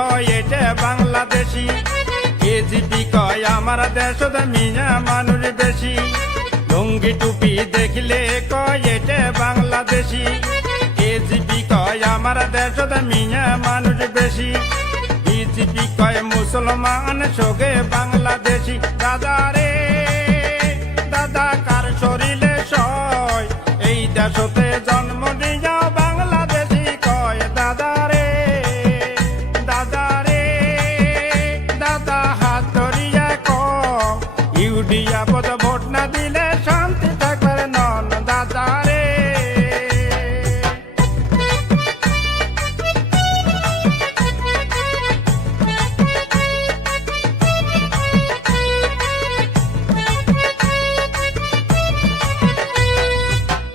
কয় এটা বাংলাদেশি, কেজিপি কয় আমার দেশত মিয়া মানুষ বেশি। লুঙ্গি টুপি দেখলে কয় এটা বাংলাদেশি, কেজিপি কয় আমার দেশত মিয়া মানুষ বেশি। বিজেপি কয় মুসলমান সোগে বাংলাদেশি। দাদা রে দাদা কার শরীরে সয়, এই দেশতে জন্ম দিয়া বাংলাদেশি কয়। দাদা রে দাদা রে দাদা হাত ধরিয়া কয়, ইউডিয়া পদ ভোট না দিলে শান্তি থাকবে নন। দাদা রে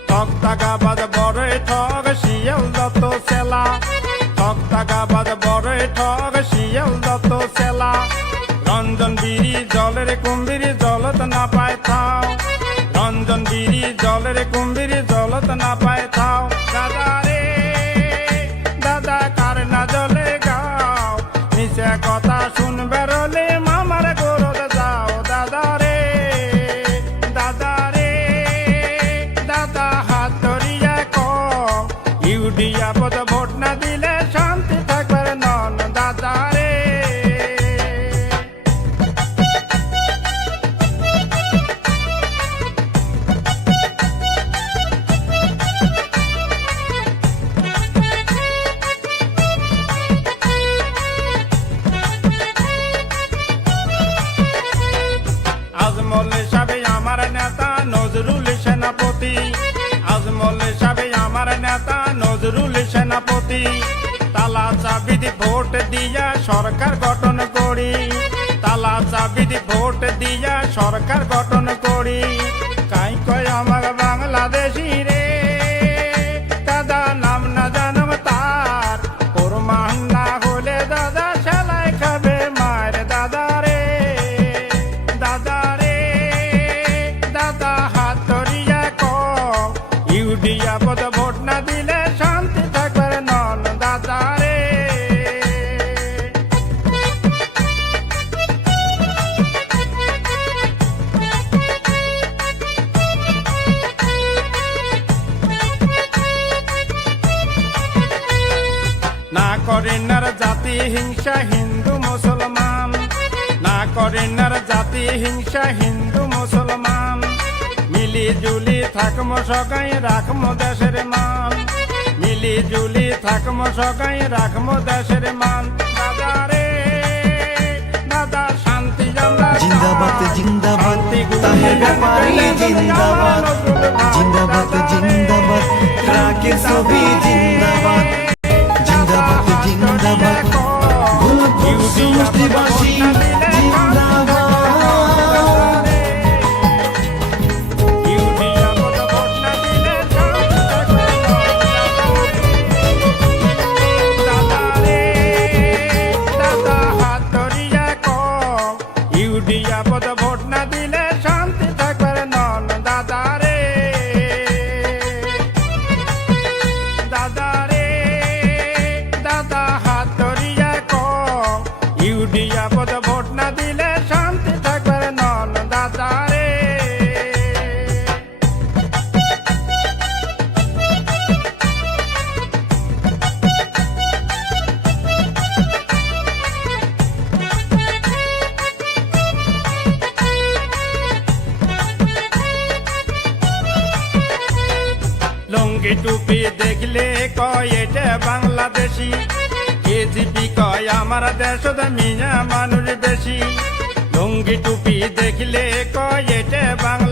তক্তাগাবাদ বড় ঠগ শিয়াল দত্ত সেলা, তক্তাগাবাদ বড় ঠগ শিয়াল দত্ত সেলা। রঞ্জন বিড়ি জলের কুম্ভীর জলত না পায় থাও, রঞ্জন বিড়ি জলের কুম্ভীর জলত না পায় থাও। দাদা রে দাদা কার না জলে গাও, নিচে কথা শুনবে রলে মামার গোরদ যাও। দাদা রে দাদা রে দাদা হাত ধরিয়া কয়, ইউডিয়া পদ ভোট না দিলে শান্তি থাকবে নন। দাদা রে আজমল সাহেব আমার নেতা নজরুল সেনাপতি, আজমল সাহেব আমার নেতা নজরুল সেনাপতি। তালা চাবি ভোট দিয়া সরকার গঠন করি, তালা চাবি ভোট দিয়া সরকার গঠন করি। কাই কয় আমার বাংলাদেশি রে, দাদা নাম না জানো তার, কোরমান না হলে দাদা সেলাই খাবে মার। দাদা রে দাদা রে দাদা হাত ধরিয়া কয়, ইউডিয়া পদ ভোট না দিলে শান্তি থাকবে নন। দাদা রে না করেন আর জাতি হিংসা হিন্দু মুসলমান, না করেন আর জাতি হিংসা হিন্দু মুসলমান। মিলি জুলি থাকমো সগাই রাখমো দেশের মান, মিলি জুলি থাকমো সগাই রাখমো দেশের মান। দাদা রে দাদা শান্তি আমরা জিন্দাবাদ জিন্দাবাদ তাহের ব্যাপারী জিন্দাবাদ, জিন্দাবাদ জিন্দাবাদ ট্রাকের ছবি জিন্দাবাদ, জিন্দাবাদ জিন্দাবাদ ভূতপুর সমষ্টিবাসী জিন্দাবাদ। ইউডিয়া পদ ভোট না দিলে শান্তি থাকবে নন। দাদা রে দাদা রে দাদা হাত ধরিয়া কয়, ইউডিয়া পদ ভোট না দিলে শান্তি থাকবে নন। দাদা রে লুঙ্গি টুপি দেখলে কয় এটা বাংলাদেশি, কেজিপি কয় আমার দেশত মিয়া মানুষ বেশি। লুঙ্গি টুপি দেখলে কয় এটা বাংলাদেশি।